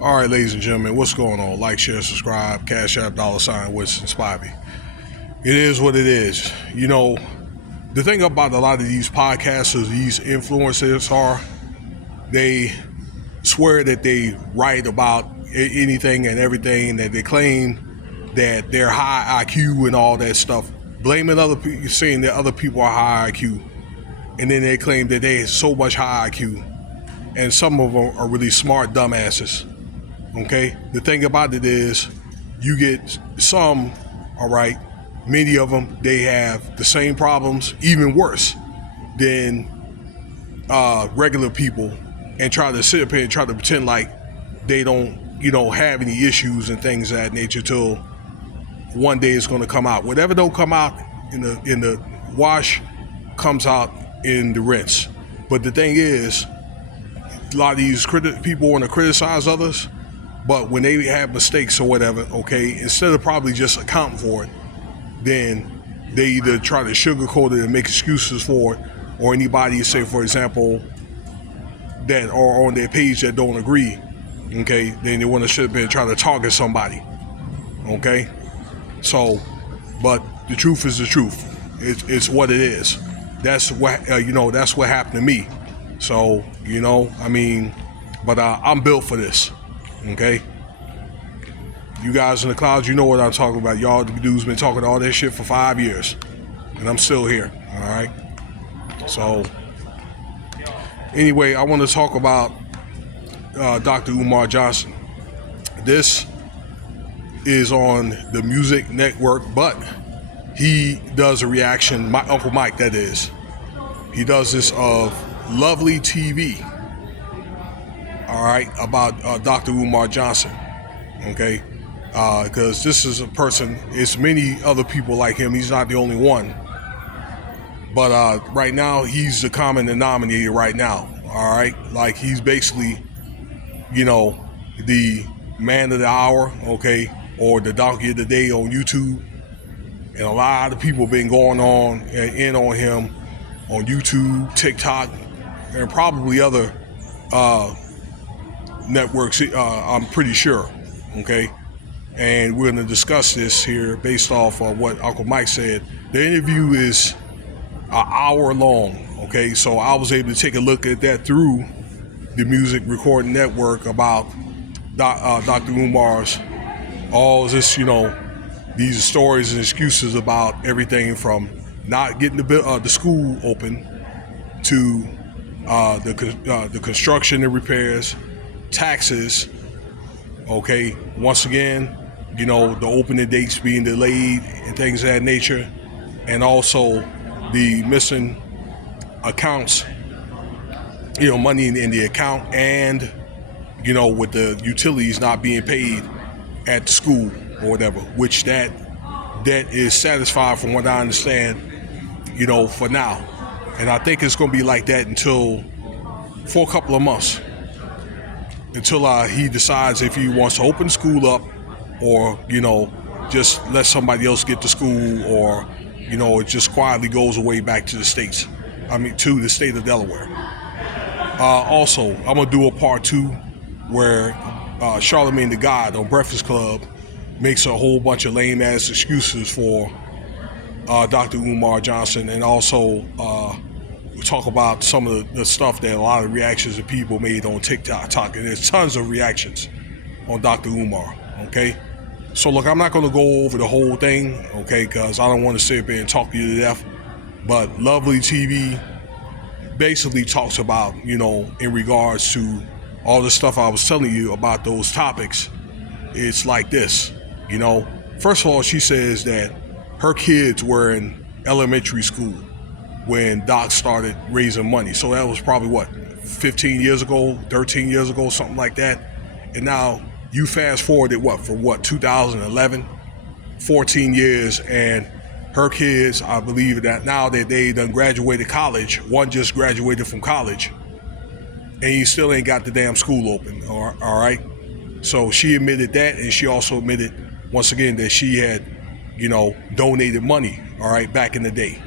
All right, ladies and gentlemen, what's going on? Like, share, subscribe, Cash App, $ Winston Spivey. It is what it is. You know, the thing about a lot of these podcasters, these influencers they swear that they write about anything and everything, that they claim that they're high IQ and all that stuff, blaming other people, saying that other people are high IQ, and then they claim that they have so much high IQ, and some of them are really smart dumbasses. Okay, the thing about it is, you get some, all right, many of them, they have the same problems, even worse than regular people, and try to sit up here and try to pretend like they don't, have any issues and things of that nature till one day it's going to come out. Whatever don't come out in the wash comes out in the rinse. But the thing is, a lot of these people want to criticize others, but when they have mistakes or whatever, okay, instead of probably just accounting for it, then they either try to sugarcoat it and make excuses for it, or anybody, say for example, that are on their page that don't agree, okay, then they want to sit there and try to target somebody, okay? So, but the truth is the truth. It's what it is. That's what, that's what happened to me. So, but I'm built for this. Okay, you guys in the clouds, you know what I'm talking about. Y'all dudes been talking all that shit for 5 years, and I'm still here. All right. So anyway, I want to talk about Dr. Umar Johnson. This is on the Music Network, but he does a reaction. My Uncle Mike, that is. He does this of LOVELYTV. All right, about Dr. Umar Johnson, okay? Because this is a person, it's many other people like him. He's not the only one. But right now, he's the common denominator right now, all right? Like, he's basically, the man of the hour, okay? Or the donkey of the day on YouTube. And a lot of people been going on in on him on YouTube, TikTok, and probably other networks, I'm pretty sure, okay? And we're going to discuss this here based off of what Uncle Mike said. The interview is an hour long, okay? So I was able to take a look at that through the Music Recording Network about Dr. Umar's, all this, these stories and excuses about everything from not getting the school open to the construction and repairs, taxes, okay, once again, the opening dates being delayed and things of that nature, and also the missing accounts, money in the account, and with the utilities not being paid at the school or whatever, which that is satisfied from what I understand, for now. And I think it's going to be like that for a couple of months, until he decides if he wants to open school up, or just let somebody else get to school, or it just quietly goes away back to the states. To the state of Delaware. Also, I'm gonna do a part 2 where Charlemagne the God on Breakfast Club makes a whole bunch of lame ass excuses for Dr. Umar Johnson, and also talk about some of the stuff that a lot of reactions that people made on TikTok, and there's tons of reactions on Dr. Umar, okay? So look, I'm not going to go over the whole thing, okay, because I don't want to sit there and talk you to death, but LOVELYTV basically talks about, in regards to all the stuff I was telling you about those topics, it's like this, First of all, she says that her kids were in elementary school when Doc started raising money. So that was probably 15 years ago, 13 years ago, something like that. And now you fast forward it from 2011, 14 years, and her kids, I believe that now that they done graduated college, one just graduated from college, and he still ain't got the damn school open, all right? So she admitted that, and she also admitted, once again, that she had, donated money, all right, back in the day.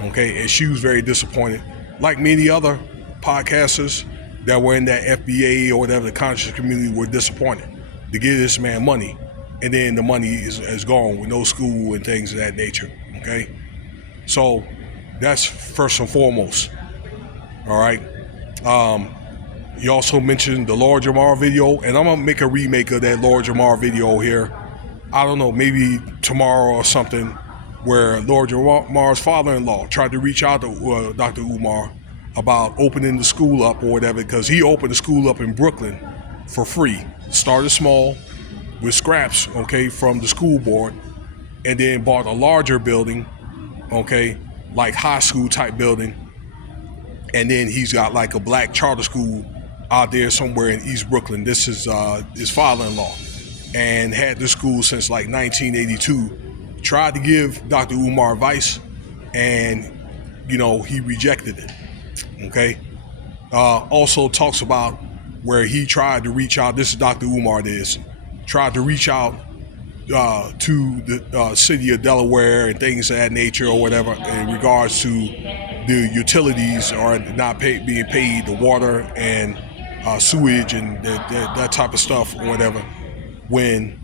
Okay, and she was very disappointed, like many other podcasters that were in that FBA or whatever, the conscious community, were disappointed to give this man money, and then the money is gone with no school and things of that nature. Okay, so that's first and foremost. All right. You also mentioned the Lord Jamar video, and I'm gonna make a remake of that Lord Jamar video here. I don't know, maybe tomorrow or something, where Lord Jamar's father-in-law tried to reach out to Dr. Umar about opening the school up or whatever, because he opened the school up in Brooklyn for free. Started small with scraps, okay, from the school board, and then bought a larger building, okay, like high school type building, and then he's got like a black charter school out there somewhere in East Brooklyn. This is his father-in-law, and had the school since like 1982. Tried to give Dr. Umar advice, and he rejected it. Okay. Also talks about where he tried to reach out. This is Dr. Umar. Tried to reach out to the city of Delaware and things of that nature or whatever in regards to the utilities are not being paid, the water and sewage and that type of stuff or whatever, when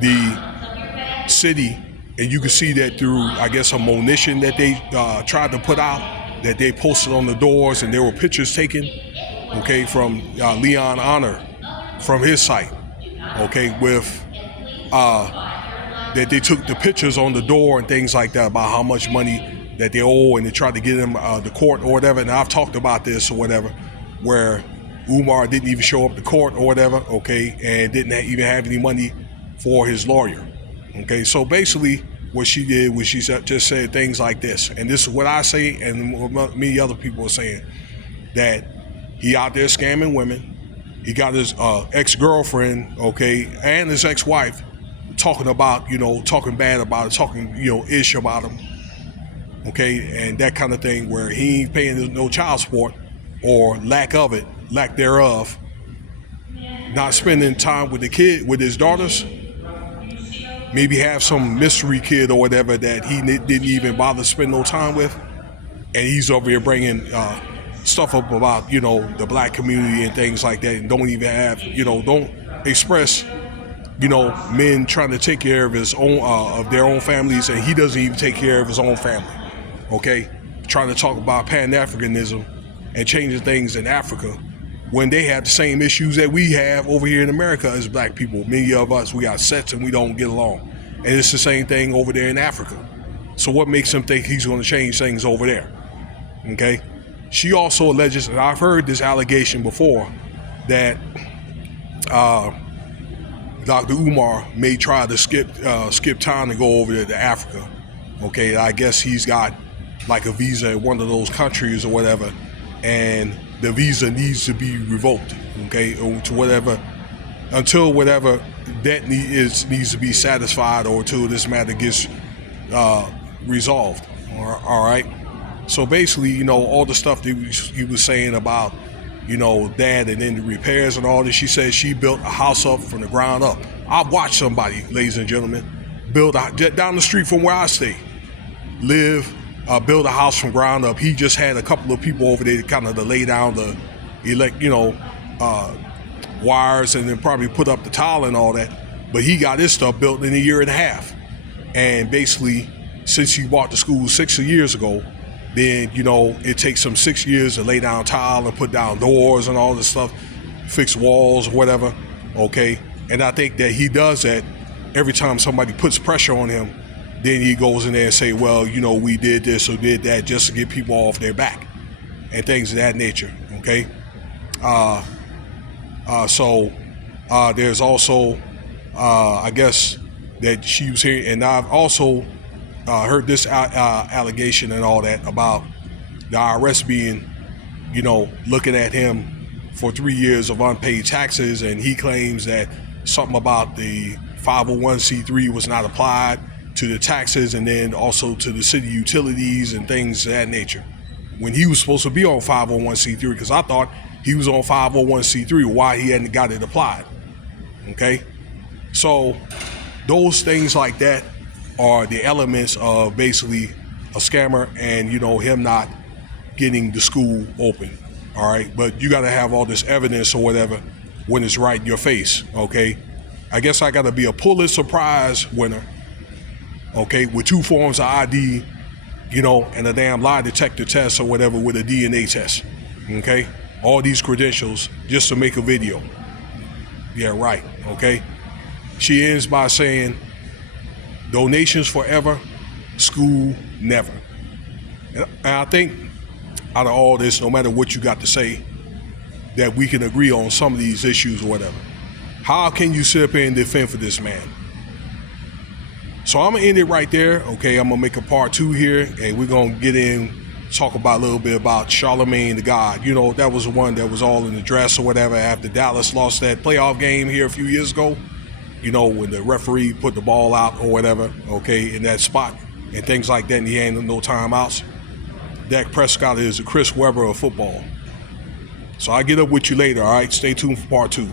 the city, and you can see that through, I guess, a monition that they tried to put out, that they posted on the doors, and there were pictures taken, okay, from Leon Honor from his site, okay, with that they took the pictures on the door and things like that about how much money that they owe, and they tried to get him to court or whatever. And I've talked about this or whatever, where Umar didn't even show up to court or whatever, okay, and didn't even have any money for his lawyer. Okay, so basically what she did was she just said things like this, and this is what I say and what many other people are saying, that he out there scamming women. He got his ex-girlfriend, okay, and his ex-wife talking about, talking bad about it, talking, ish about him, okay, and that kind of thing, where he ain't paying no child support or lack thereof, not spending time with the kid, with his daughters, maybe have some mystery kid or whatever that he didn't even bother to spend no time with, and he's over here bringing stuff up about, the black community and things like that, and don't even have, don't express, men trying to take care of his own, of their own families, and he doesn't even take care of his own family, okay? Trying to talk about Pan-Africanism and changing things in Africa when they have the same issues that we have over here in America as black people. Many of us, we got sets and we don't get along. And it's the same thing over there in Africa. So what makes him think he's going to change things over there? Okay? She also alleges, and I've heard this allegation before, that Dr. Umar may try to skip time to go over there to Africa. Okay, I guess he's got like a visa in one of those countries or whatever, and the visa needs to be revoked, okay, or to whatever, until whatever debt needs to be satisfied, or until this matter gets resolved. All right. So basically, all the stuff that he was saying about, that, and then the repairs and all this. She said she built a house up from the ground up. I've watched somebody, ladies and gentlemen, down the street from where I stay, build a house from ground up. He just had a couple of people over there kind of to lay down the wires and then probably put up the tile and all that. But he got his stuff built in a year and a half. And basically, since he bought the school 6 years ago, then, it takes him 6 years to lay down tile and put down doors and all this stuff, fix walls or whatever, okay? And I think that he does that every time somebody puts pressure on him. Then he goes in there and say, well, we did this or did that just to get people off their back and things of that nature, okay? So there's also, I guess, that she was here, and I've also heard this allegation and all that about the IRS being, looking at him for 3 years of unpaid taxes, and he claims that something about the 501c3 was not applied to the taxes, and then also to the city utilities and things of that nature, when he was supposed to be on 501c3, because I thought he was on 501c3, why he hadn't got it applied, okay? So those things like that are the elements of basically a scammer and, him not getting the school open, all right? But you got to have all this evidence or whatever when it's right in your face, okay? I guess I got to be a Pulitzer Prize winner, okay, with 2 forms of ID, you know, and a damn lie detector test or whatever with a DNA test, okay? All these credentials just to make a video. Yeah, right, okay? She ends by saying, donations forever, school never. And I think out of all this, no matter what you got to say, that we can agree on some of these issues or whatever. How can you sit up here and defend for this man? So I'm gonna end it right there, okay? I'm gonna make a part 2 here, and we're gonna get in, talk about a little bit about Charlemagne the God. You know, that was the one that was all in the dress or whatever after Dallas lost that playoff game here a few years ago. You know, when the referee put the ball out or whatever, okay, in that spot and things like that, and he ain't no timeouts. Dak Prescott is the Chris Webber of football. So I'll get up with you later, all right? Stay tuned for part 2.